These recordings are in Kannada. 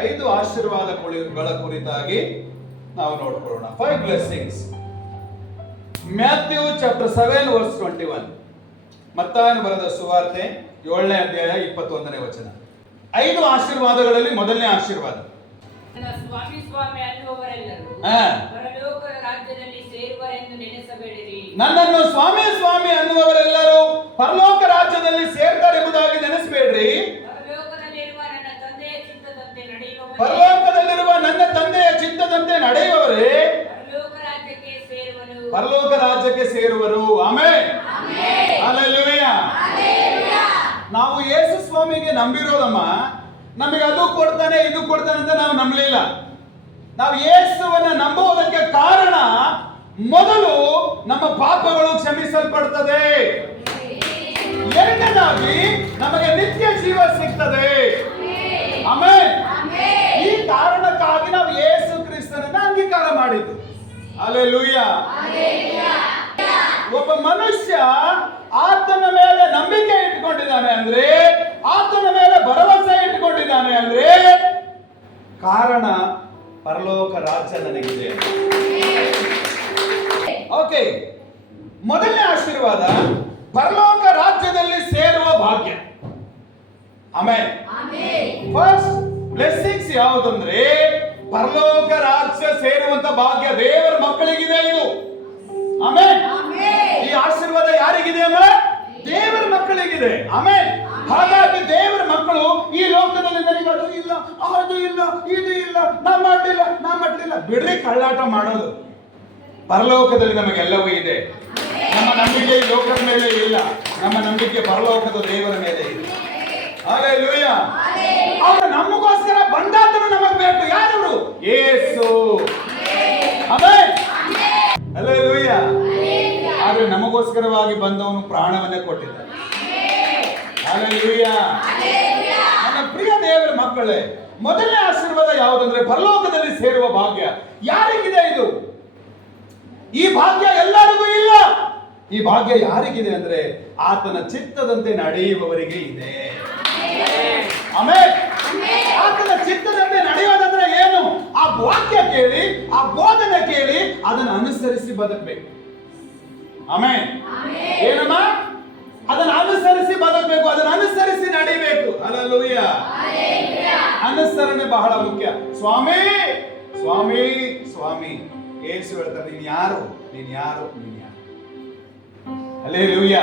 5 ಆಶೀರ್ವಾದಗಳ ಕುರಿತಾಗಿ ನಾವು ನೋಡ್ಕೊಳ್ಳೋಣ. 5 blessings. Matthew chapter 7 verse 21. ಮತ್ತಾಯನು ಬರೆದ ಸುವಾರ್ತೆ 7ನೇ ಅಧ್ಯಾಯ 21ನೇ ವಚನ. 5 ಆಶೀರ್ವಾದಗಳಲ್ಲಿ ಮೊದಲನೇ ಆಶೀರ್ವಾದ, ಸ್ವಾಮಿ ಸ್ವಾಮಿ ಅನ್ನುವವರೆಲ್ಲರೂ ಪರಲೋಕ ರಾಜ್ಯದಲ್ಲಿ ಸೇರುವರೆಂದು ನೆನೆಸಬೇಡಿರಿ. ನನ್ನನ್ನು ಸ್ವಾಮಿ ಸ್ವಾಮಿ ಅನ್ನುವವರೆಲ್ಲರೂ ಪರಲೋಕ ರಾಜ್ಯದಲ್ಲಿ ಸೇರ್ತಾರೆಂಬುದಾಗಿ ನೆನೆಸಬೇಡ್ರಿ. ಪರಲೋಕದಲ್ಲಿರುವ ನನ್ನ ತಂದೆಯ ಚಿತ್ತದಂತೆ ನಡೆಯುವವರೇ ಪರಲೋಕ ರಾಜ್ಯಕ್ಕೆ ಸೇರುವರು. ಆಮೆನ್. ಹಲ್ಲೆಲೂಯಾ. ನಾವು ಯೇಸು ಸ್ವಾಮಿಗೆ ನಂಬಿರೋದಮ್ಮ, ನಮಗೆ ಅದು ಕೊಡ್ತಾನೆ ಇದು ಕೊಡ್ತಾನೆ ಅಂತ ನಾವು ನಂಬಲಿಲ್ಲ. ನಾವು ಯೇಸುವನ್ನ ನಂಬುವುದಕ್ಕೆ ಕಾರಣ, ಮೊದಲು ನಮ್ಮ ಪಾಪಗಳು ಕ್ಷಮಿಸಲ್ಪಡ್ತದೆ, ಎರಡನೇದಾಗಿ ನಮಗೆ ನಿತ್ಯ ಜೀವ ಸಿಗ್ತದೆ. ಆಮೆನ್. ಈ ಕಾರಣಕ್ಕಾಗಿ ನಾವು ಯೇಸು ಕ್ರಿಸ್ತನನ್ನ ಅಂಗೀಕಾರ ಮಾಡಿದ್ದು. ಹಲ್ಲೆಲೂಯಾ. ಒಬ್ಬ ಮನುಷ್ಯ ಆತನ ಮೇಲೆ ನಂಬಿಕೆ ಇಟ್ಕೊಂಡಿದ್ದಾನೆ ಅಂದ್ರೆ, ಆತನ ಮೇಲೆ ಭರವಸೆ ಇಟ್ಕೊಂಡಿದ್ದಾನೆ ಅಂದ್ರೆ, ಕಾರಣ ಪರಲೋಕ ರಾಜ್ಯ ನನಗಿದೆ. ಓಕೆ, ಮೊದಲನೇ ಆಶೀರ್ವಾದ ಪರಲೋಕ ರಾಜ್ಯದಲ್ಲಿ ಸೇರುವ ಭಾಗ್ಯ. ಆಮೆನ್. ಫಸ್ಟ್ ಬ್ಲೆಸ್ಸಿಂಗ್ಸ್ ಯಾವುದಂದ್ರೆ ಪರಲೋಕ ರಾಜ್ಯ ಸೇರುವಂತ ಭಾಗ್ಯ ದೇವರ ಮಕ್ಕಳಿಗಿದೆ ಇದು. ಆಮೆನ್. ಈ ಆಶೀರ್ವಾದ ಯಾರಿಗಿದೆ ಅಮ್ಮ? ದೇವರ ಮಕ್ಕಳಿಗಿದೆ. ಆಮೆನ್. ಹಾಗಾಗಿ ದೇವರ ಮಕ್ಕಳು ಈ ಲೋಕದಲ್ಲಿ ನನಗೆ ಅದು ಇಲ್ಲ, ಅದು ಇಲ್ಲ, ಇದು ಇಲ್ಲ, ನಾ ಮಾಡಲಿಲ್ಲ ಬಿಡ್ರಿ ಕಳ್ಳಾಟ ಮಾಡೋದು. ಪರಲೋಕದಲ್ಲಿ ನಮಗೆಲ್ಲವೂ ಇದೆ. ನಮ್ಮ ನಂಬಿಕೆ ಈ ಲೋಕದ ಮೇಲೆ ಇಲ್ಲ, ನಮ್ಮ ನಂಬಿಕೆ ಪರಲೋಕದ ದೇವರ ಮೇಲೆ ಇದೆ. ಹಲ್ಲೆಲೂಯಾ. ಅವರು ನಮಗೋಸ್ಕರ ಬಂದಾತನು ನಮಗೆ ಬೇಕು. ಯಾರವರು? ಯೇಸು. ಆಮೆನ್. ಹಲ್ಲೆಲೂಯಾ. ಆದ್ರೆ ನಮಗೋಸ್ಕರವಾಗಿ ಬಂದವನು ಪ್ರಾಣವನ್ನೇ ಕೊಟ್ಟಿದ್ದಾನೆ. ಹಲ್ಲೆಲೂಯಾ. ನನ್ನ ಪ್ರಿಯ ದೇವರ ಮಕ್ಕಳೇ, ಮೊದಲನೇ ಆಶೀರ್ವಾದ ಯಾವುದಂದ್ರೆ ಪರಲೋಕದಲ್ಲಿ ಸೇರುವ ಭಾಗ್ಯ. ಯಾರಿಗಿದೆ ಇದು? ಈ ಭಾಗ್ಯ ಎಲ್ಲರಿಗೂ ಇಲ್ಲ. ಈ ಭಾಗ್ಯ ಯಾರಿಗಿದೆ ಅಂದ್ರೆ ಆತನ ಚಿತ್ತದಂತೆ ನಡೆಯುವವರಿಗೆ ಇದೆ. ಆಮೆನ್. ಆತನ ಚಿತ್ತದಂತೆ ನಡೆಯೋದಂದ್ರೆ ಏನು? ಆ ವಾಕ್ಯ ಕೇಳಿ, ಆ ಬೋಧನೆ ಕೇಳಿ, ಅದನ್ನು ಅನುಸರಿಸಿ ಬದುಕಬೇಕು. ಆಮೆನ್. ಏನಮ್ಮ? ಅದನ್ನು ಅನುಸರಿಸಿ ಬದುಕಬೇಕು, ಅದನ್ನು ಅನುಸರಿಸಿ ನಡಿಬೇಕು. ಹಲ್ಲೆಲೂಯಾ. ಅನುಸರಣೆ ಬಹಳ ಮುಖ್ಯ. ಸ್ವಾಮಿ ಸ್ವಾಮಿ ಸ್ವಾಮಿ ಯೇಸು ಹೇಳ್ತಾರೆ, ನೀನ್ ಯಾರು? ಹಲ್ಲೆಲೂಯಾ.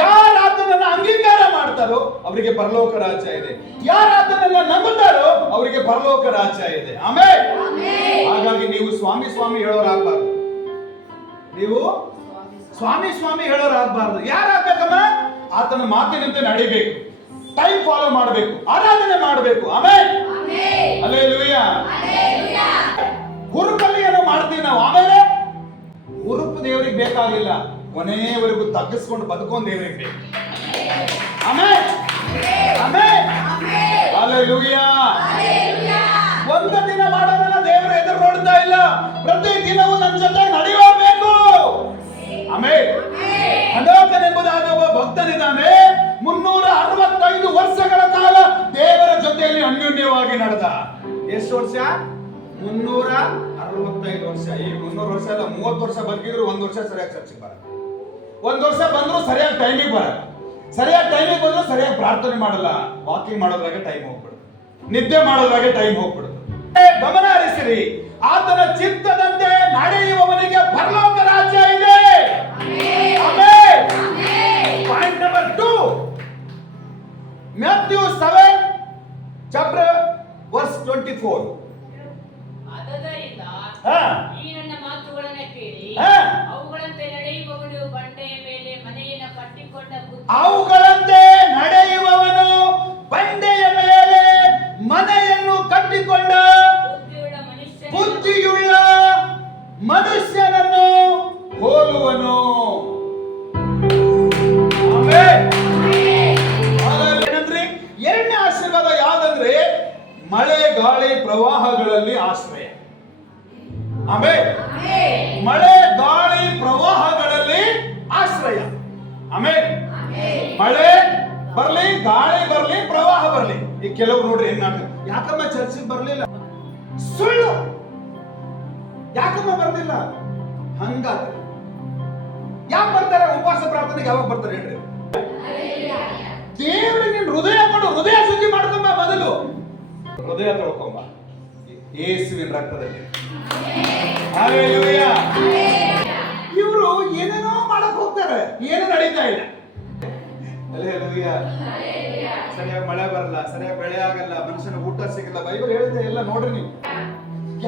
ಯಾರು ಆತನನ್ನ ಅಂಗೀಕಾರ ಮಾಡ್ತಾರೋ ಅವರಿಗೆ ಪರಲೋಕ ರಾಜ್ಯ ಇದೆ. ಯಾರು ಆತನನ್ನ ನಂಬುತ್ತಾರೋ ಅವರಿಗೆ ಪರಲೋಕ ರಾಜ್ಯ ಇದೆ. ಆಮೆನ್. ಹಾಗಾಗಿ ನೀವು ಸ್ವಾಮಿ ಸ್ವಾಮಿ ಹೇಳೋರಾಗಬಾರ್ದು. ನೀವು ಸ್ವಾಮಿ ಸ್ವಾಮಿ ಹೇಳೋರಾಗಬಾರ್ದು. ಯಾರಾಗಬೇಕಮ್ಮ? ಆತನ ಮಾತಿನಂತೆ ನಡಿಬೇಕು, ಟೈಮ್ ಫಾಲೋ ಮಾಡಬೇಕು, ಆರಾಧನೆ ಮಾಡಬೇಕು. ಆಮೆನ್. ಹಲ್ಲೆಲೂಯಾ. ಹುರುಪಲ್ಲಿ ಏನೋ ಮಾಡ್ತೀವಿ ನಾವು, ಆಮೇಲೆ ಹುರುಪು ದೇವರಿಗೆ ಬೇಕಾಗಿಲ್ಲ, ಕೊನೆಯವರೆಗೂ ತಗ್ಗಿಸ್ಕೊಂಡು ಬದುಕೊಂಡು ದೇವರಿಗೆ ಬೇಕು. ಆಮೆನ್. ಆಮೆನ್. ಹಲ್ಲೆಲೂಯಾ. ಒಂದು ದಿನ ಮಾಡೋದನ್ನ ದೇವರು ಎದುರು ನೋಡ್ತಾ ಇಲ್ಲ, ಪ್ರತಿ ದಿನವೂ ನನ್ನ ಜೊತೆ ನಡೆಯಬೇಕು. ಆಮೆನ್. ಹನೋಕನೆಂಬುದಾದ ಒಬ್ಬ ಭಕ್ತನಿದ್ದಾನೆ. 365 ವರ್ಷಗಳ ಕಾಲ ದೇವರ ಜೊತೆಯಲ್ಲಿ ಅನ್ಯೋನ್ಯವಾಗಿ ನಡೆದ. ಎಷ್ಟು ವರ್ಷ? 365 ವರ್ಷ. ಈ 300 ವರ್ಷ ಅಲ್ಲ, 30 ವರ್ಷ ಬದುಕಿದ್ರು 1 ವರ್ಷ ಸರಿಯಾಗಿ ಚರ್ಚೆಗೆ ಬರಲ್ಲ. 1 ವರ್ಷ ಬಂದ್ರು ಸರಿಯಾಗಿ ಟೈಮಿಗೆ ಬರಲ್ಲ. ಸರಿಯಾಗಿ ಟೈಮಿಗೆ ಬಂದ್ರು ಸರಿಯಾಗಿ ಪ್ರಾರ್ಥನೆ ಮಾಡಲ್ಲ. ವಾಕಿಂಗ್ ಮಾಡೋದ್ರಾಗೆ ಟೈಮ್ ಹೋಗ್ಬಿಡುತ್ತೆ, ನಿದ್ದೆ ಮಾಡೋದ್ರಾಗೆ ಟೈಮ್ ಹೋಗ್ಬಿಡುತ್ತೆ. ಗಮನ ಹರಿಸಿರಿ, ಆತನ ಚಿತ್ತದಂತೆ ನಡೆಯುವವನಿಗೆ ಪರಲೋಕ ರಾಜ್ಯ ಇದೆ. Amen. Point number 2, Matthew 7 chapter verse 24. ಆದ್ದರಿಂದ ಈ ನನ್ನ ಮಾತುಗಳನ್ನು ಕೇಳಿ ಅವುಗಳಂತೆ ನಡೆಯುವವನು ಬಂಡೆಯ ಮೇಲೆ ಮನೆಯನ್ನು ಕಟ್ಟಿಕೊಂಡ ಅವುಗಳಂತೆ ನಡೆಯುವವನು ಬಂಡೆಯ ಮೇಲೆ ಮನೆಯನ್ನು ಕಟ್ಟಿಕೊಂಡ ಬುದ್ಧಿಯುಳ್ಳ ಮನುಷ್ಯನನ್ನು ಹೋಲುವನು. ಏನಂದ್ರೆ ಎರಡನೇ ಆಶೀರ್ವಾದ ಯಾವ್ದಂದ್ರೆ ಮಳೆ ಗಾಳಿ ಪ್ರವಾಹಗಳಲ್ಲಿ ಆಶ್ರಯ. ಆಮೆನ್. ಮಳೆ ಗಾಳಿ ಪ್ರವಾಹಗಳಲ್ಲಿ ಆಶ್ರಯ. ಆಮೆನ್. ಮಳೆ ಬರ್ಲಿ, ಗಾಳಿ ಬರ್ಲಿ, ಪ್ರವಾಹ ಬರ್ಲಿ. ಈ ಕೆಲವರು ನೋಡ್ರಿ ಏನ್ ಮಾಡ್ತಾರೆ, ಯಾಕಮ್ಮ ಚರ್ಚಿಗೆ ಬರ್ಲಿಲ್ಲ? ಸುಳ್ಳು. ಯಾಕಮ್ಮ ಬರ್ಲಿಲ್ಲ? ಹಂಗಾದ್ರೆ ಯಾಕೆ ಬರ್ತಾರೆ? ಉಪವಾಸ ಪ್ರಾರ್ಥನೆಗೆ ಯಾವಾಗ ಬರ್ತಾರೆ ಹೇಳ್ರಿ? ದೇವರಿಗೆ ಹೃದಯ ಕೊಡು, ಹೃದಯ ಶುದ್ಧಿ ಮಾಡ್ಕೊಂಬ. ಮೊದಲು ಹೃದಯ ತೊಳ್ಕೊಂಬ ಯೇಸುವಿನ ರಕ್ತದಲ್ಲಿ. ಹಲ್ಲೆಲೂಯಾ. ಇವರು ಏನೇನೋ ಮಾಡಕ್ ಹೋಗ್ತಾರೆ, ಏನು ನಡೀತಾ ಇಲ್ಲ. ಹಲ್ಲೆಲೂಯಾ. ಸರಿಯಾಗಿ ಮಳೆ ಬರಲ್ಲ, ಸರಿಯಾಗಿ ಬೆಳೆ ಆಗಲ್ಲ, ಮನುಷ್ಯನ ಊಟ ಸಿಗಲ್ಲ. ಬೈಬಲ್ ಹೇಳಿದೆ ಎಲ್ಲ ನೋಡ್ರಿ ನೀವು.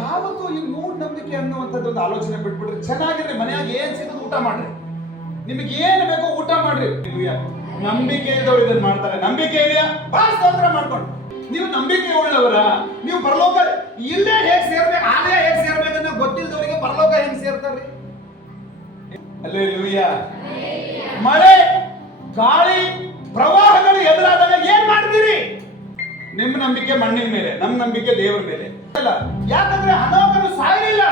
ಯಾವತ್ತೂ ಈ ಮೂಢನಂಬಿಕೆ ಅನ್ನುವಂಥದ್ದು ಒಂದು ಆಲೋಚನೆ ಬಿಟ್ಬಿಡ್ರಿ. ಚೆನ್ನಾಗಿರ್ರಿ, ಮನೆಯಾಗ ಏನ್ ಸಿಗೋದು ಊಟ ಮಾಡ್ರಿ, ನಿಮಗೆ ಏನು ಬೇಕೋ ಊಟ ಮಾಡ್ರಿ. ನಂಬಿಕೆ ಇದ್ದವ್ರು ಇದನ್ನ ಮಾಡ್ತಾರೆ. ನಂಬಿಕೆ ಇದೆಯಾ? ಬಹಳ ಸ್ತೋತ್ರ ಮಾಡ್ಕೊಂಡು. ನೀವು ನಂಬಿಕೆ ಉಳ್ಳವರ, ನೀವು ಪರಲೋಕ ಇಲ್ಲೇ ಹೇಗೆ ಸೇರ್ಬೇಕು, ಆಲಯ ಹೇಗೆ ಸೇರ್ಬೇಕನ್ನ ಗೊತ್ತಿಲ್ಲದವರಿಗೆ ಪರಲೋಕ ಹೆಂಗ್ ಸೇರ್ತಾರ್ರಿ? ಹಲ್ಲೆಲೂಯಾ. ಮಳೆ, ಗಾಳಿ, ಪ್ರವಾಹಗಳು ಎದುರಾದಾಗ ಏನ್ ಮಾಡ್ತೀರಿ? ನಿಮ್ಮ ನಂಬಿಕೆ ಮಣ್ಣಿನ ಮೇಲೆ, ನಮ್ಮ ನಂಬಿಕೆ ದೇವರ ಮೇಲೆ ಅಲ್ಲ. ಯಾಕಂದ್ರೆ ಹನೋಕನು ಸಾಯಲಿಲ್ಲ.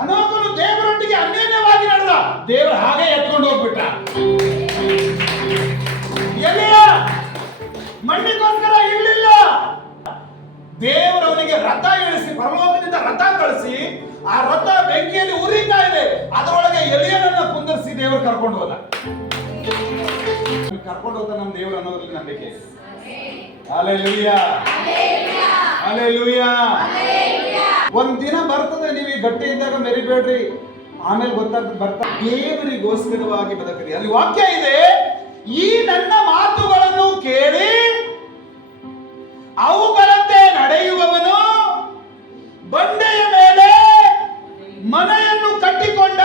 ಹನೋಕನು ದೇವರೊಟ್ಟಿಗೆ ಅನ್ಯೋನ್ಯವಾಗಿ ನಡೆದ. ದೇವರು ಹಾಗೆ ಎತ್ಕೊಂಡು ಹೋಗ್ಬಿಟ್ಟ. ಎಲ್ಲಿಯ ಮಣ್ಣಿಗೋಸ್ಕರ ಇರಲಿಲ್ಲ. ದೇವರವನಿಗೆ ರಥ ಇಳಿಸಿ, ಪರಲೋಕದಿಂದ ರಥ ಕಳಿಸಿ, ಆ ರಥ ಬೆಂಕಿಯಲ್ಲಿ ಉರಿತಾ ಇದೆ, ಅದರೊಳಗೆ ಎಲಿಯನನ್ನ ಕುಂದರ್ಸಿ ದೇವರು ಕರ್ಕೊಂಡು ಹೋದ. ಕರ್ಕೊಂಡು ಹೋದ ನಮ್ಮ ದೇವರು ಅನ್ನೋದ್ರಲ್ಲಿ ನಂಬಿಕೆ. ಹಲ್ಲೆಲೂಯಾ. ಹಲ್ಲೆಲೂಯಾ. ಒಂದ್ ದಿನ ಬರ್ತದೆ, ನೀವು ಗಟ್ಟಿ ಇದ್ದಾಗ ಮೆರಿಬೇಡ್ರಿ, ಆಮೇಲೆ ಬರ್ತಾ ದೇವರಿಗೋಸ್ಕರವಾಗಿ ಬದುಕ್ರಿ. ಅಲ್ಲಿ ವಾಕ್ಯ ಇದೆ, ಈ ನನ್ನ ಮಾತುಗಳನ್ನು ಕೇಳಿ ಅವುಗಳಂತೆ ನಡೆಯುವವನು ಬಂಡೆಯ ಮೇಲೆ ಮನೆಯನ್ನು ಕಟ್ಟಿಕೊಂಡ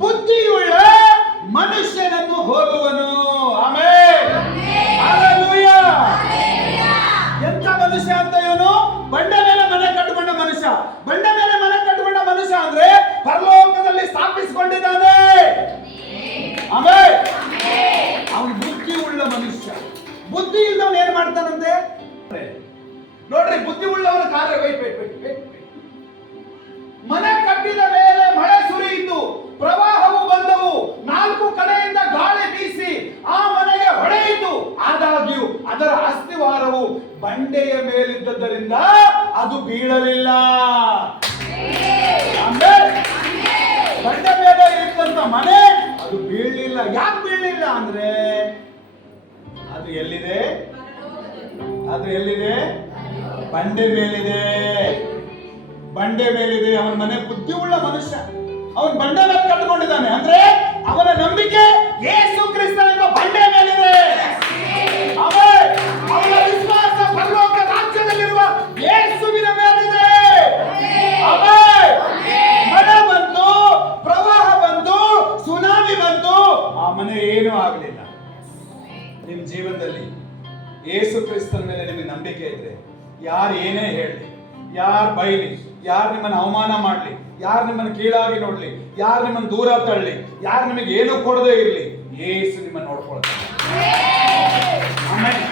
ಬುದ್ಧಿಯುಳ್ಳ ಮನುಷ್ಯನನ್ನು ಹೋಲುವನು. ಆಮೆನ್. ಹಲ್ಲೆಲೂಯಾ. ಎಂತ ಮನುಷ್ಯ ಅಂತ ಇವನು? ಬಂಡೆ ಮೇಲೆ ಮನೆ ಕಟ್ಟಿಕೊಂಡ ಮನುಷ್ಯ. ಬಂಡೆ ಮೇಲೆ ಮನೆ ಕಟ್ಟಿಕೊಂಡ ಮನುಷ್ಯ ಅಂದ್ರೆ ಪರಲೋಕದಲ್ಲಿ ಸ್ಥಾಪಿಸಿಕೊಂಡಿದ್ದಾನೆ. ಆಮೆನ್. ಅವನು ಬುದ್ಧಿ ಉಳ್ಳ ಮನುಷ್ಯ. ಬುದ್ಧಿ ಇಲ್ಲದವನು ಏನ್ ಮಾಡ್ತಾನಂತೆ ನೋಡ್ರಿ. ಬುದ್ಧಿ ಉಳ್ಳವನ ಕಾರ್ಯ ಮನೆ ಕಟ್ಟಿದ ಮೇಲೆ ಮಳೆ ಸುರಿಯಿತು, ಪ್ರವಾಹವು ಬಂದವು, 4 ಕಡೆಯಿಂದ ಗಾಳಿ ಬೀಸಿ ಆ ಮನೆಗೆ ಹೊಡೆಯಿತು. ಆದಾಗ್ಯೂ ಅದರ ಅಸ್ತಿವಾರವು ಬಂಡೆಯ ಮೇಲಿದ್ದದ್ದರಿಂದ ಅದು ಬೀಳಲಿಲ್ಲ. ಬಂಡೆ ಮೇಲೆ ಇದ್ದಂತ ಮನೆ ಅದು ಬೀಳಲಿಲ್ಲ. ಯಾಕೆ ಬೀಳಲಿಲ್ಲ ಅಂದ್ರೆ ಅದು ಎಲ್ಲಿದೆ? ಅದು ಎಲ್ಲಿದೆ? ಬಂಡೆ ಮೇಲಿದೆ. ಬಂಡೆ ಮೇಲಿದೆ. ಅವನ ಮನೆ ಬುದ್ಧಿ ಉಳ್ಳ ಮನುಷ್ಯ. ಅವನು ಬಂಡೆ ಮೇಲೆ ಕಟ್ಟಿಕೊಂಡಿದ್ದಾನೆ ಅಂದ್ರೆ ಅವನ ನಂಬಿಕೆ ಯೇಸು ಕ್ರಿಸ್ತನೆಂಬ ಬಂಡೆ ಮೇಲಿದೆ. ಅವನ ವಿಶ್ವಾಸ ಪರಲೋಕ ರಾಜ್ಯದಲ್ಲಿರುವ ಯೇಸುವಿನ ಮೇಲಿದೆ. ಮಳೆ ಬಂತು, ಪ್ರವಾಹ ಬಂತು, ಸುನಾಮಿ ಬಂತು, ಆ ಮನೆ ಏನೂ ಆಗಲಿಲ್ಲ. ನಿಮ್ಮ ಜೀವನದಲ್ಲಿ ಯೇಸು ಕ್ರಿಸ್ತನ ಮೇಲೆ ನಿಮಗೆ ನಂಬಿಕೆ ಇದ್ರೆ, ಯಾರು ಏನೇ ಹೇಳಲಿ, ಯಾರು ಬೈಲಿ, ಯಾರು ನಿಮ್ಮನ್ನು ಅವಮಾನ ಮಾಡಲಿ, ಯಾರು ನಿಮ್ಮನ್ನು ಕೀಳಾಗಿ ನೋಡ್ಲಿ, ಯಾರು ನಿಮ್ಮನ್ನು ದೂರ ತಳ್ಳಿ, ಯಾರು ನಿಮಗೆ ಏನು ಕೊಡದೇ ಇರಲಿ, ಯೇಸು ನಿಮ್ಮನ್ನು ನೋಡ್ಕೊಳ್ತಾನೆ. ಆಮೆನ್.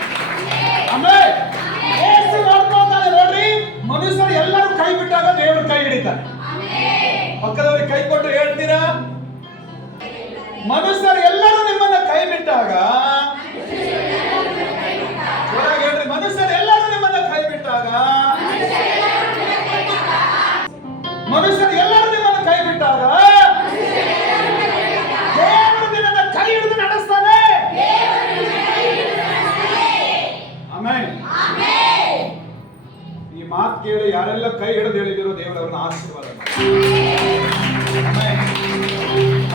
ಆಮೆನ್. ಯೇಸು ನೋಡ್ಕೊಳ್ತಾನೆ. ನೋಡ್ರಿ, ಮನುಷ್ಯರು ಎಲ್ಲರೂ ಕೈ ಬಿಟ್ಟಾಗ ದೇವರು ಕೈ ಹಿಡಿತಾನೆ. ಪಕ್ಕದವರಿಗೆ ಕೈ ಕೊಟ್ಟು ಹೇಳ್ತೀರಾ? ಮನುಷ್ಯರು ಎಲ್ಲರೂ ನಿಮ್ಮನ್ನ ಕೈ ಬಿಟ್ಟಾಗ, ಹೇಳ್ರಿ, ಮನುಷ್ಯರು ಎಲ್ಲರೂ ನಿಮ್ಮನ್ನ ಕೈ ಬಿಟ್ಟಾಗ, ಮನುಷ್ಯರು ಎಲ್ಲರೂ ನಿಮ್ಮನ್ನ ಕೈ ಬಿಟ್ಟಾಗ ದೇವರು ನಿನ್ನನ್ನ ಕೈ ಹಿಡಿದು ನಡೆಸ್ತಾನೆ. ಆಮೆನ್. ಈ ಮಾತು ಕೇಳಿ ಯಾರೆಲ್ಲ ಕೈ ಹಿಡಿದು ಹೇಳಿದಿರೋ ದೇವರವರನ್ನ ಆಶೀರ್ವಾದ.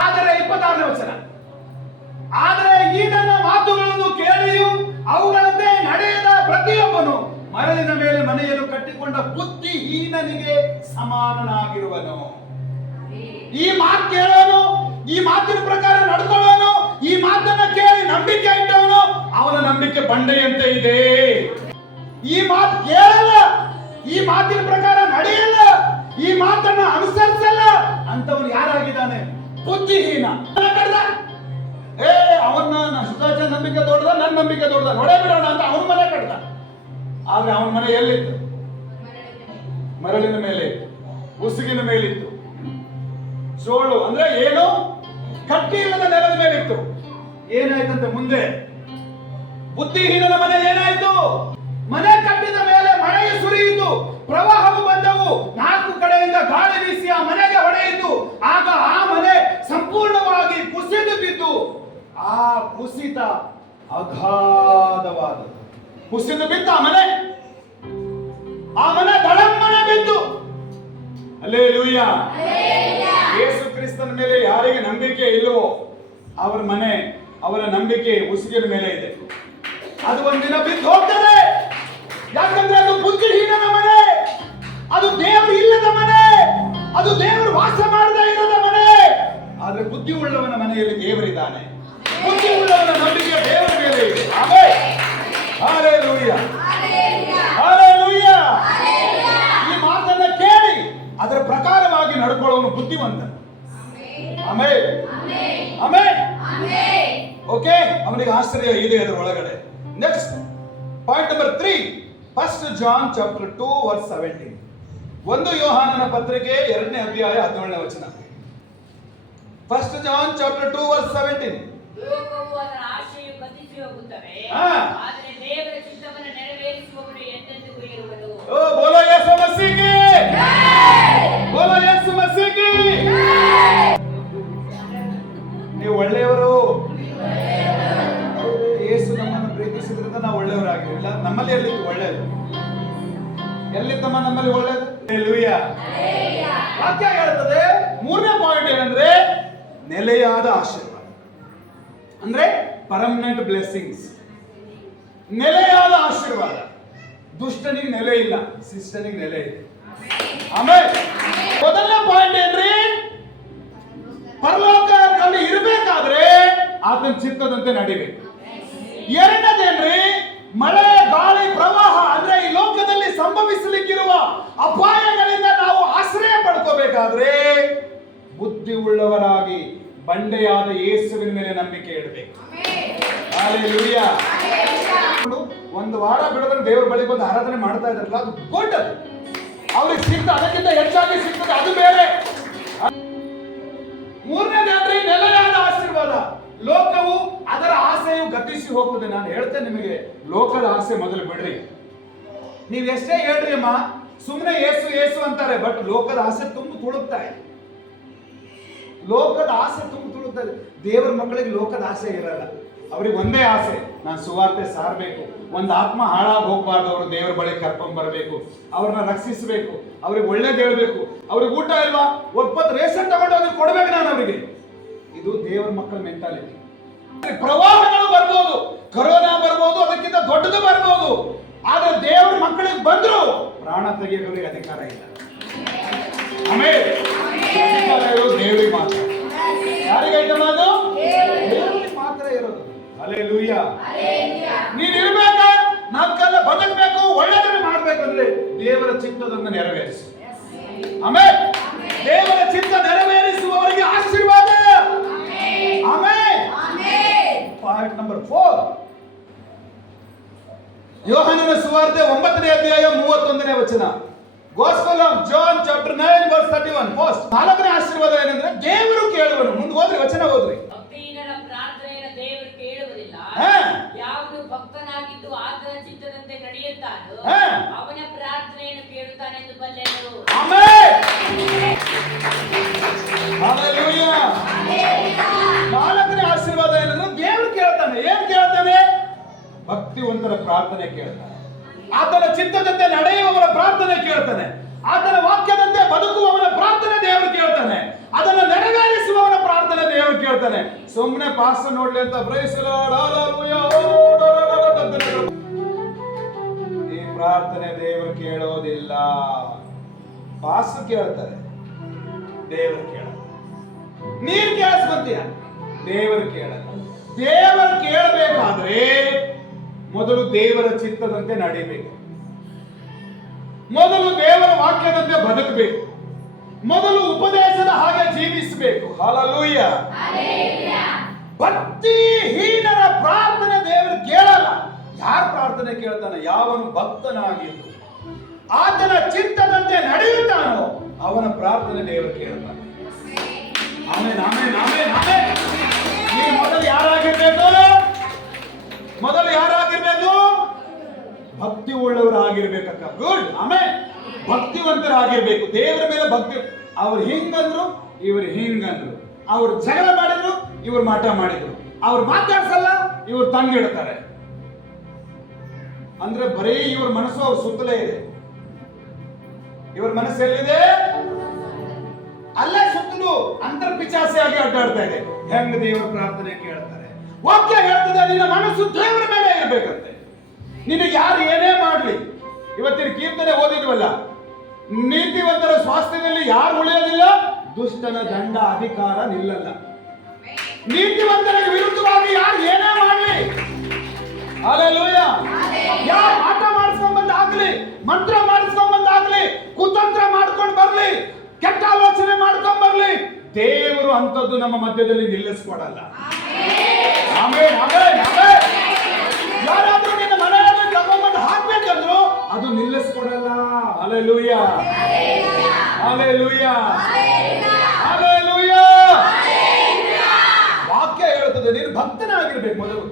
ಆದರೆ 26ನೇ ವಚನ, ಆದರೆ ಈ ನನ್ನ ಮಾತುಗಳನ್ನು ಕೇಳಿಯೂ ಅವುಗಳಂತೆ ನಡೆಯದ ಪ್ರತಿಯೊಬ್ಬನು ಮರಳಿನ ಮೇಲೆ ಮನೆಯನ್ನು ಕಟ್ಟಿಕೊಂಡ ಬುದ್ಧಿಹೀನನಿಗೆ ಸಮಾನನಾಗಿರುವನು. ಈ ಮಾತು ಕೇಳೋನು, ಈ ಮಾತಿನ ಪ್ರಕಾರ ನಡ್ಕೊಳ್ಳೋನು, ಈ ಮಾತನ್ನ ಕೇಳಿ ನಂಬಿಕೆ ಇಟ್ಟವನು, ಅವನ ನಂಬಿಕೆ ಬಂಡೆಯಂತೆ ಇದೆ. ಈ ಮಾತು ಕೇಳಲ್ಲ, ಈ ಮಾತಿನ ಪ್ರಕಾರ ನಡೆಯಲ್ಲ, ಈ ಮಾತನ್ನ ಅನುಸರಿಸಲ್ಲ ಅಂತವನು ಯಾರಾಗಿದ್ದಾನೆ? ಬುದ್ಧಿಹೀನ. ಅವನ ಸುಧಾಚನ ನಂಬಿಕೆ ದೊಡ್ಡದ, ನನ್ನ ನಂಬಿಕೆ ದೊಡ್ಡದ, ನೋಡೇ ಬಿಡೋಣ ಅಂತ ಅವನ ಮನೆ ಕಟ್ಟ. ಆದ್ರೆ ಅವನ ಮನೆ ಎಲ್ಲಿತ್ತು? ಮರಳಿನ ಮೇಲೆ, ಉಸುಗಿನ ಮೇಲಿತ್ತು. ಸೋಳು ಅಂದ್ರೆ ಏನು? ಕಟ್ಟಿ ಇಲ್ಲದ ನೆಲದ ಮೇಲಿತ್ತು. ಏನಾಯ್ತಂತೆ ಮುಂದೆ? ಬುದ್ಧಿಹೀನನ ಮನೆ ಏನಾಯ್ತು? ಮನೆ ಕಟ್ಟಿದ ಮೇಲೆ ಮಳೆಯ ಅಗಾಧವಾದದ್ದು. ಕುಸಿದು ಬಿತ್ತು ಆ ಮನೆ ದಳಮ್ಮನೆ ಬಿದ್ದು. ಹಲ್ಲೆಲೂಯಾ. ಯೇಸು ಕ್ರಿಸ್ತನ ಮೇಲೆ ಯಾರಿಗೆ ನಂಬಿಕೆ ಇಲ್ಲವೋ ಅವರ ಮನೆ, ಅವರ ನಂಬಿಕೆ ಉಸಿರಿನ ಮೇಲೆ ಇದೆ. ಅದು ಒಂದಿನ ಬಿದ್ದು ಹೋಗ್ತದೆ. ಯಾಕಂದ್ರೆ ಅದು ಬುದ್ಧಿಹೀನನ ಮನೆ, ಅದು ದೇವರು ಇಲ್ಲದ ಮನೆ, ಅದು ದೇವರು ವಾಸ ಮಾಡದೇ ಇರದ ಮನೆ. ಆದ್ರೆ ಬುದ್ಧಿ ಉಳ್ಳವನ ಮನೆಯಲ್ಲಿ ದೇವರಿದ್ದಾನೆ. ಬುದ್ಧಿ ಉಳ್ಳವನ ನಂಬಿಕೆ ದೇವರ ಮೇಲೆ ಇದೆ. ಆಮೆನ್. ಹಲ್ಲೆಲೂಯಾ. ಹಲ್ಲೆಲೂಯಾ. ಈ ಮಾತನ್ನ ಕೇಳಿ ಅದರ ಪ್ರಕಾರವಾಗಿ ನಡ್ಕೊಳ್ಳೋನು ಬುದ್ಧಿವಂತ. ಆಮೆನ್. ಆಮೆನ್. ಓಕೆ, ಅವನಿಗೆ ಆಶ್ಚರ್ಯ ಇದೆ ಅದರ ಒಳಗಡೆ. Next point number 3, 1 John chapter 2 verse 17. 1 ಯೋಹಾನನ ಪತ್ರಿಕೆ 2ನೇ ಅಧ್ಯಾಯ 17ನೇ ವಚನ. 1 John chapter 2 verse 17. ಲೋಕವು ಅದರ ಆಶೆಯು ಗತಿಸಿ ಹೋಗುತ್ತವೆ, ಆದರೆ ದೇವರ ಚಿತ್ತವನ್ನು ನೆರವೇರಿಸುವವನು ಎಂದೆಂದಿಗೂ ಇರುವನು. ಓ ಬೋಲೋ ಯೇಸು ಮಸೀಹಿ, ಬೋಲೋ ಯೇಸು ಮಸೀಹಿ. ನೀವು ಒಳ್ಳೆಯವರು. ಯೇಸು ನಮ್ಮನ್ನು ಪ್ರೀತಿಸಿದ್ರಿಂದ ನಾವು ಒಳ್ಳೆಯವರಾಗಿರಲಿಲ್ಲ. ನಮ್ಮಲ್ಲಿ ಎಲ್ಲಿ ಒಳ್ಳೆಯದು? ಎಲ್ಲಿ ತಮ್ಮ ನಮ್ಮಲ್ಲಿ ಒಳ್ಳೆಯದು? ಹಲ್ಲೆಲೂಯಾ. ವಾಕ್ಯ ಹೇಳುತ್ತದೆ. 3ನೇ ಪಾಯಿಂಟ್ ಏನಂದ್ರೆ ನೆಲೆಯಾದ ಆಶೀರ್ವಾದ, ಅಂದ್ರೆ ಪರ್ಮನೆಂಟ್ ಬ್ಲೆಸ್ಸಿಂಗ್ಸ್. ನೆಲೆಯಾದ ಆಶೀರ್ವಾದ. ದುಷ್ಟನಿಗೆ ನೆಲೆ ಇಲ್ಲ, ಶಿಷ್ಟನಿಗೆ ನೆಲೆ ಇದೆ. ಆಮೇಲೆ ಮೊದಲನೇ ಪಾಯಿಂಟ್ ಏನ್ರಿ? ಪರಲೋಕದಲ್ಲಿ ಇರಬೇಕಾದ್ರೆ ಆತನ ಚಿತ್ತದಂತೆ ನಡಿಬೇಕು. ಎರಡನೇದೇನ್ರಿ? ಮಳೆ, ಗಾಳಿ, ಪ್ರವಾಹ ಅಂದ್ರೆ ಈ ಲೋಕದಲ್ಲಿ ಸಂಭವಿಸಲಿಕ್ಕಿರುವ ಅಪಾಯಗಳಿಂದ ನಾವು ಆಶ್ರಯ ಪಡ್ಕೋಬೇಕಾದ್ರೆ ಬುದ್ಧಿ ಉಳ್ಳವರಾಗಿ ಬಂಡೆಯಾದ ಯೇಸುವಿನ ಮೇಲೆ ನಂಬಿಕೆ ಇಡಬೇಕು. ಹಲ್ಲೆಲೂಯಾ. ಒಂದು ವಾರ ಬಿಡೋದನ್ನ ದೇವರ ಬಳಿ ಬಂದು ಆರಾಧನೆ ಮಾಡ್ತಾ ಇದ್ದಾರಲ್ಲ, ಅದು ಗುಡ್. ಅದು ಅವ್ರಿಗೆ ಸಿಗ್ತದೆ, ಅದಕ್ಕಿಂತ ಹೆಚ್ಚಾಗಿ ಸಿಗ್ತದೆ, ಅದು ಬೇರೆ. 3ನೇದಾದ್ರೆ ನೆಲೆಯಾದ ಆಶೀರ್ವಾದ. ಲೋಕವು ಅದರ ಆಸೆಯು ಗತಿಸಿ ಹೋಗ್ತದೆ. ನಾನು ಹೇಳ್ತೇನೆ ನಿಮಗೆ, ಲೋಕದ ಆಸೆ ಮೊದಲು ಬಿಡ್ರಿ. ನೀವ್ ಎಷ್ಟೇ ಹೇಳ್ರಿ ಅಮ್ಮ, ಸುಮ್ಮನೆ ಏಸು ಏಸು ಅಂತಾರೆ, ಬಟ್ ಲೋಕದ ಆಸೆ ತುಂಬ ತುಳುಕ್ತಾ ಇದೆ. ಲೋಕದ ಆಸೆ ತುಂಬ ತುಳುಕ್ತಾ ಇದೆ. ದೇವರ ಮಕ್ಕಳಿಗೆ ಲೋಕದ ಆಸೆ ಇರಲ್ಲ. ಅವ್ರಿಗೆ ಒಂದೇ ಆಸೆ, ನಾನು ಸುವಾರ್ತೆ ಸಾರಬೇಕು, ಒಂದು ಆತ್ಮ ಹಾಳಾಗಿ ಹೋಗ್ಬಾರ್ದು, ಅವರು ದೇವರ ಬಳಿ ಕರ್ಕೊಂಡ್ ಬರಬೇಕು, ಅವ್ರನ್ನ ರಕ್ಷಿಸಬೇಕು, ಅವ್ರಿಗೆ ಒಳ್ಳೇದು ಹೇಳ್ಬೇಕು. ಅವ್ರಿಗೆ ಊಟ ಇಲ್ವಾ, ಒಪ್ಪತ್ತು ರೇಷನ್ ತಗೊಂಡು ಅವ್ರಿಗೆ ಕೊಡ್ಬೇಕು ನಾನು ಅವರಿಗೆ. ಇದು ದೇವರ ಮಕ್ಕಳ ಮೆಂಟಾಲಿಟಿ. ಪ್ರವಾಹಗಳು ಬರ್ಬೋದು, ಕರೋನಾ ಬರ್ಬೋದು, ಅದಕ್ಕಿಂತ ದೊಡ್ಡದು ಬರ್ಬೋದು, ಆದ್ರೆ ದೇವರ ಮಕ್ಕಳಿಗೆ ಬಂದ್ರು ಪ್ರಾಣ ತೆಗೆಯೋರಿಗೆ ಅಧಿಕಾರ ಇಲ್ಲ. ಆಮೇಲೆ ಅಧಿಕಾರ ಇರೋದು ದೇವರಿಗೆ ಮಾತ್ರ. ಯಾರಿಗೈತಮ್ಮ ಅದು? ದೇವರಿಗೆ ಮಾತ್ರ ಇರೋದು. ಹಲ್ಲೆಲೂಯಾ. ನೀನ್ ಇರ್ಬೇಕ, ನಾಲ್ಕಲ್ಲ ಬದುಕಬೇಕು, ಒಳ್ಳೆದನ್ನ ಮಾಡ್ಬೇಕಂದ್ರೆ ದೇವರ ಚಿತ್ತದನ್ನು ನೆರವೇರಿಸು. ಆಮೇಲೆ ದೇವರ ಚಿತ್ತ ನೆರವೇರಿಸುವವರಿಗೆ ಆಶೀರ್ವಾದ. ಆಮೇಲೆ ಪಾಯಿಂಟ್ ನಂಬರ್ 4, ಯೋಹಾನನ ಸುವಾರ್ತೆ 9ನೇ ಅಧ್ಯಾಯ 31ನೇ ವಚನ. Gospel of John chapter 9 verse 31. First 4ನೇ ಆಶೀರ್ವಾದ ಏನಂದ್ರೆ ದೇವರು ಕೇಳುವನು. ಮುಂದೆ ಹೋದ್ರಿ, ವಚನ ಹೋದ್ರಿ. ಭಕ್ತಿಹೀನರ ಪ್ರಾರ್ಥನೆಯನ್ನು ದೇವರು ಕೇಳುವುದಿಲ್ಲ. ಯಾವನು ಭಕ್ತನಾಗಿದ್ದು ಆತನ ಚಿತ್ತದಂತೆ ನಡೆಯುತ್ತಾನೋ ಅವನ ಪ್ರಾರ್ಥನೆಯನ್ನು ಕೇಳುತ್ತಾನೆಂದು ಬಲ್ಲೆನು. ಆಮೆನ್. ಹಲ್ಲೆಲೂಯಾ. 4ನೇ ಆಶೀರ್ವಾದ ಏನಂದ್ರೆ ದೇವರು ಕೇಳ್ತಾನೆ. ಏನ್ ಕೇಳ್ತಾನೆ? ಭಕ್ತಿವಂತರ ಪ್ರಾರ್ಥನೆ ಕೇಳ್ತಾನೆ. ಆತನ ಚಿತ್ತದಂತೆ ನಡೆಯುವವರ ಪ್ರಾರ್ಥನೆ ಕೇಳ್ತಾನೆ. ಆತನ ವಾಕ್ಯದಂತೆ ಬದುಕುವವನ ಪ್ರಾರ್ಥನೆ ದೇವರು ಕೇಳ್ತಾನೆ. ಅದನ್ನು ನೆರವೇರಿಸುವವನ ಪ್ರಾರ್ಥನೆ ದೇವರು ಕೇಳ್ತಾನೆ. ಸುಮ್ಮನೆ ಪಾಸ್ ನೋಡ್ಲಿ ಅಂತ ಪ್ರೈಸ್ ಲಾರ್ಡ್ ಹಲ್ಲೆಲೂಯಾ ಈ ಪ್ರಾರ್ಥನೆ ದೇವರು ಕೇಳೋದಿಲ್ಲ. ಪಾಸ್ ಕೇಳ್ತಾರೆ, ದೇವರು ಕೇಳಲ್ಲ. ನೀನ್ ಕೇಳಿಸ್ಕೊಂತೀಯ, ದೇವರು ಕೇಳಲ್ಲ. ದೇವರು ಕೇಳಬೇಕಾದ್ರೆ ಮೊದಲು ದೇವರ ಚಿತ್ತದಂತೆ ನಡಿಬೇಕು, ಮೊದಲು ದೇವರ ವಾಕ್ಯದಂತೆ ಬದುಕಬೇಕು, ಮೊದಲು ಉಪದೇಶದ ಹಾಗೆ ಜೀವಿಸಬೇಕು. ಹಲ್ಲೆಲೂಯಾ. ಭಕ್ತಿಹೀನರ ಪ್ರಾರ್ಥನೆ ದೇವರು ಕೇಳಲ್ಲ. ಯಾರ ಪ್ರಾರ್ಥನೆ ಕೇಳ್ತಾನೆ? ಯಾವನು ಭಕ್ತನಾಗಿದ್ದು ಆತನ ಚಿತ್ತದಂತೆ ನಡೆಯುತ್ತಾನೋ ಅವನ ಪ್ರಾರ್ಥನೆ ದೇವರು ಕೇಳ್ತಾನೆ. ಆಮೇನ್, ಆಮೇನ್, ಆಮೇನ್, ಆಮೇನ್. ನೀವು ಮೊದಲು ಯಾರಾಗಿರ್ಬೇಕು? ಮೊದಲು ಯಾರಾಗಿರ್ಬೇಕು? ಭಕ್ತಿ ಉಳ್ಳವರಾಗಿರ್ಬೇಕಕ್ಕ. ಗುಡ್. ಆಮೇಲೆ ಭಕ್ತಿವಂತರಾಗಿರ್ಬೇಕು. ದೇವರ ಮೇಲೆ ಭಕ್ತಿ. ಅವ್ರು ಹಿಂಗಂದ್ರು, ಇವರು ಹಿಂಗಂದ್ರು, ಅವ್ರು ಜಗಳ ಮಾಡಿದ್ರು, ಇವ್ರು ಮಾಟ ಮಾಡಿದ್ರು, ಅವ್ರು ಮಾತಾಡ್ಸಲ್ಲ, ಇವರು ತಂಗಿಡ್ತಾರೆ. ಅಂದ್ರೆ ಬರೀ ಇವ್ರ ಮನಸ್ಸು ಅವ್ರ ಸುತ್ತಲೇ ಇದೆ. ಇವ್ರ ಮನಸ್ಸು ಎಲ್ಲಿದೆ? ಅಲ್ಲೇ ಸುತ್ತಲೂ ಅಂತರ್ಪಿಚಾಸಿಯಾಗಿ ಅಡ್ಡಾಡ್ತಾ ಇದೆ. ಹೆಂಗ ದೇವರ ಪ್ರಾರ್ಥನೆ ಕೇಳ್ತಾರೆ? ವಾಕ್ಯ ಹೇಳ್ತದೆ, ನಿನ್ನ ಮನಸ್ಸು ದೇವರ ಮೇಲೆ ಇರಬೇಕಂತೆ. ನಿನಗೆ ಯಾರು ಏನೇ ಮಾಡ್ಲಿ, ಇವತ್ತಿನ ಕೀರ್ತನೆ ಓದಿದ್ವಲ್ಲ, ನೀತಿವಂತರ ಸ್ವಾಸ್ಥ್ಯದಲ್ಲಿ ಯಾರು ಉಳಿಯೋದಿಲ್ಲ, ದುಷ್ಟನ ದಂಡ ಅಧಿಕಾರ ನಿಲ್ಲಲ್ಲ. ನೀತಿವಂತನಿಗೆ ವಿರುದ್ಧವಾಗಿ ಯಾರು ಏನೇ ಮಾಡ್ಲಿ, ಹಲ್ಲೆಲೂಯ, ಯಾರು ಆಟ ಮಾಡಿಸ್ಕೊಂಡ್ ಬಂದಾಗ್ಲಿ, ಮಂತ್ರ ಮಾಡಿಸ್ಕೊಂಡ್ ಬಂದಾಗ್ಲಿ, ಕುತಂತ್ರ ಮಾಡ್ಕೊಂಡು ಬರ್ಲಿ, ಕೆಟ್ಟ ಆಲೋಚನೆ ಮಾಡ್ಕೊಂಡ್ ಬರ್ಲಿ, ದೇವರು ಅಂತದ್ದು ನಮ್ಮ ಮಧ್ಯದಲ್ಲಿ ನಿಲ್ಲಿಸ್ಕೊಡಲ್ಲ. ಆಮೇನ್, ಆಮೇನ್, ಆಮೇನ್. ಯಾರಾದ್ರೂ ನಿನ್ನ ಮನೆಯಲ್ಲಿ ತಗೊಂಡ್ಬಂದು ಹಾಕ್ಬೇಕಂದ್ರು ಅದು ನಿಲ್ಲಿಸ್ಕೊಡಲ್ಲ. Hallelujah, hallelujah, hallelujah. ವಾಕ್ಯ ಹೇಳುತ್ತದೆ, ನೀನು ಭಕ್ತನಾಗಿರ್ಬೇಕು. ಮೊದಲು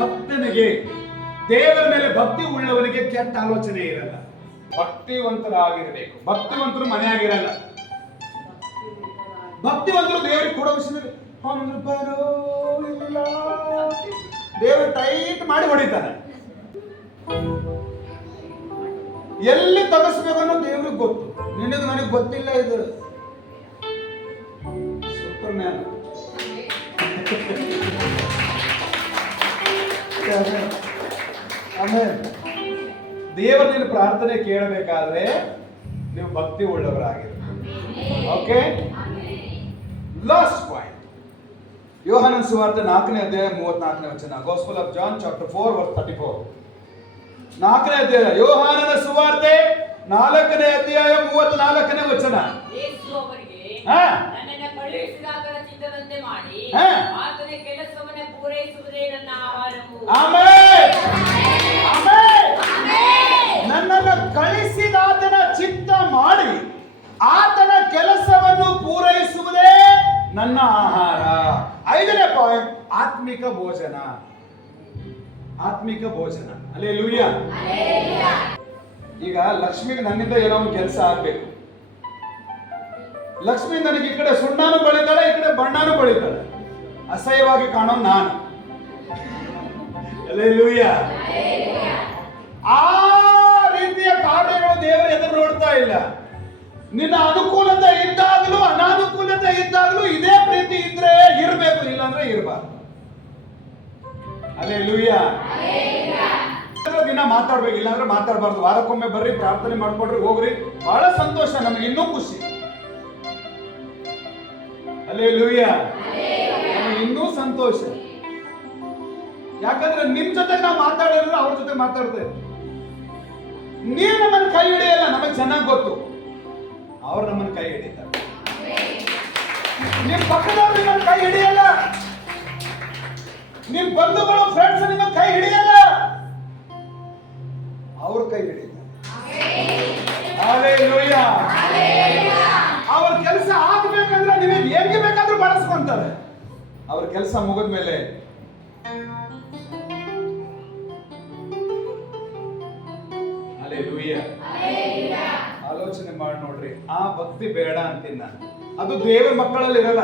ಭಕ್ತನಿಗೆ, ದೇವರ ಮೇಲೆ ಭಕ್ತಿ ಉಳ್ಳವನಿಗೆ ಕೆಟ್ಟ ಆಲೋಚನೆ ಇರಲ್ಲ. ಭಕ್ತಿವಂತರಾಗಿರ್ಬೇಕು. ಭಕ್ತಿವಂತರು ಮನೆಯಾಗಿರಲ್ಲ. ಭಕ್ತಿವಂತರು ದೇವರಿಗೆ ಕೊಡೋ ವಿಷಯದಲ್ಲಿ ಒಂದು ಬರೋಲ್ಲ, ದೇವರು ಟೈಟ್ ಮಾಡಿ ಹೊಡಿತಾನೆ. ಎಲ್ಲಿ ತಗಸ್ಬೇಕು ಅನ್ನೋ ದೇವ್ರಿಗೆ ಗೊತ್ತು. ನಿನಗೆ ನನಗೆ ಗೊತ್ತಿಲ್ಲ. ಇದು ಸೂಪರ್ ಮ್ಯಾನ್. ಆಮೇಲೆ ದೇವರ ನಿನ್ನ ಪ್ರಾರ್ಥನೆ ಕೇಳಬೇಕಾದ್ರೆ ನೀವು ಭಕ್ತಿ ಉಳ್ಳವರಾಗಿರ್ಬೇಕು. ಓಕೆ, ಲಾಸ್ಟ್ ಪಾಯಿಂಟ್, ಯೋಹಾನನ ಸುವಾರ್ತೆ 4ನೇ ಅಧ್ಯಾಯ 34ನೇ ವಚನ. Gospel of John chapter 4 verse 34. 4ನೇ ಅಧ್ಯಾಯ ಯೋಹಾನನ ಸುವಾರ್ತೆ 4ನೇ ಅಧ್ಯಾಯ 34ನೇ ವಚನ. ಯೇಸು ಅವರಿಗೆ, ಹಾ, ನನ್ನನ್ನು ಕಳುಹಿಸಿದಾತನ ಚಿತ್ತದಂತೆ ಮಾಡಿ ಹಾ, ಆತನ ಕೆಲಸವನ್ನು ಪೂರೈಸುವುದೇ ನನ್ನ ಆಹಾರವು. Amen, amen. ನನ್ನನ್ನು ಕಳಿಸಿದಾತನ ಚಿತ್ತ ಮಾಡಿ ಆತನ ಕೆಲಸವನ್ನು ಪೂರೈಸುವುದೇ ನನ್ನ ಆಹಾರ. 5ನೇ ಪಾಯಿಂಟ್, ಆತ್ಮಿಕ ಭೋಜನ. ಆತ್ಮಿಕ ಭೋಜನ. ಹಲ್ಲೆಲೂಯಾ. ಈಗ ಲಕ್ಷ್ಮಿಗೆ ನನ್ನಿಂದ ಏನೋ ಒಂದು ಕೆಲಸ ಆಗ್ಬೇಕು. ಲಕ್ಷ್ಮಿ ನನಗೆ ಈ ಕಡೆ ಸುಣ್ಣಾನು ಬಳಿತಾಳೆ, ಈ ಕಡೆ ಬಣ್ಣಾನು ಬಳಿತಾಳೆ. ಅಸಹ್ಯವಾಗಿ ಕಾಣೋ ನಾನು. ಹಲ್ಲೆಲೂಯಾ. ಆ ರೀತಿಯ ಕಾರ್ಯಗಳು ದೇವರು ಎದುರು ನೋಡ್ತಾ ಇಲ್ಲ. ನಿನ್ನ ಅನುಕೂಲತೆ ಇದ್ದಾಗಲೂ ಅನಾನುಕೂಲತೆ ಇದ್ದಾಗಲೂ ಇದೇ ಪ್ರೀತಿ ಇದ್ರೆ ಇರಬೇಕು, ಇಲ್ಲಾಂದ್ರೆ ಇರಬಾರ್ದು. ಹಲ್ಲೆಲೂಯಾ. ದಿನ ಮಾತಾಡ್ಬೇಕು, ಇಲ್ಲಾಂದ್ರೆ ಮಾತಾಡಬಾರ್ದು. ವಾರಕ್ಕೊಮ್ಮೆ ಬರ್ರಿ, ಪ್ರಾರ್ಥನೆ ಮಾಡ್ಕೊಡ್ರಿ, ಹೋಗ್ರಿ, ಬಹಳ ಸಂತೋಷ, ನಮಗೆ ಇನ್ನೂ ಖುಷಿ. ಹಲ್ಲೆಲೂಯಾ. ನಮಗೆ ಇನ್ನೂ ಸಂತೋಷ. ಯಾಕಂದ್ರೆ ನಿಮ್ ಜೊತೆ ನಾವು ಮಾತಾಡಿದ್ರೆ ಅವ್ರ ಜೊತೆ ಮಾತಾಡ್ತೇವೆ. ನೀವು ನಮ್ಮನ್ನು ಕೈ ಹಿಡಿಯಲ್ಲ, ನಮಗೆ ಚೆನ್ನಾಗಿ ಗೊತ್ತು. ಅವ್ರು ನಮ್ಮನ್ನು ಕೈ ಹಿಡಿತಾರೆ. ನಿಮ್ ಪಕ್ಕದವ್ರು ನಿಮ್ಮನ್ನು ಕೈ ಹಿಡಿಯಲ್ಲ. ನಿಮ್ ಬಂಧುಗಳು, ಫ್ರೆಂಡ್ಸ್ ನಿಮ್ಮ ಕೈ ಹಿಡಿಯಲ್ಲ, ಅವ್ರ ಕೈ ಹಿಡಿತಾರೆ. ಹಲ್ಲೆಲೂಯಾ. ಅವ್ರ ಕೆಲಸ ಆಗ್ಬೇಕಂದ್ರೆ ನಿಮಗೆ ಹೆಂಗೆ ಬೇಕಾದ್ರೂ ಬಳಸ್ಕೊಂತಾರೆ. ಅವ್ರ ಕೆಲಸ ಮುಗಿದ್ಮೇಲೆ ಹಲ್ಲೆಲೂಯಾ. ಆಲೋಚನೆ ಮಾಡಿ ನೋಡ್ರಿ, ಆ ಭಕ್ತಿ ಬೇಡ ಅಂತೀನಿ ನಾನು. ಅದು ದೇವರ ಮಕ್ಕಳಲ್ಲಿ ಇರಲ್ಲ.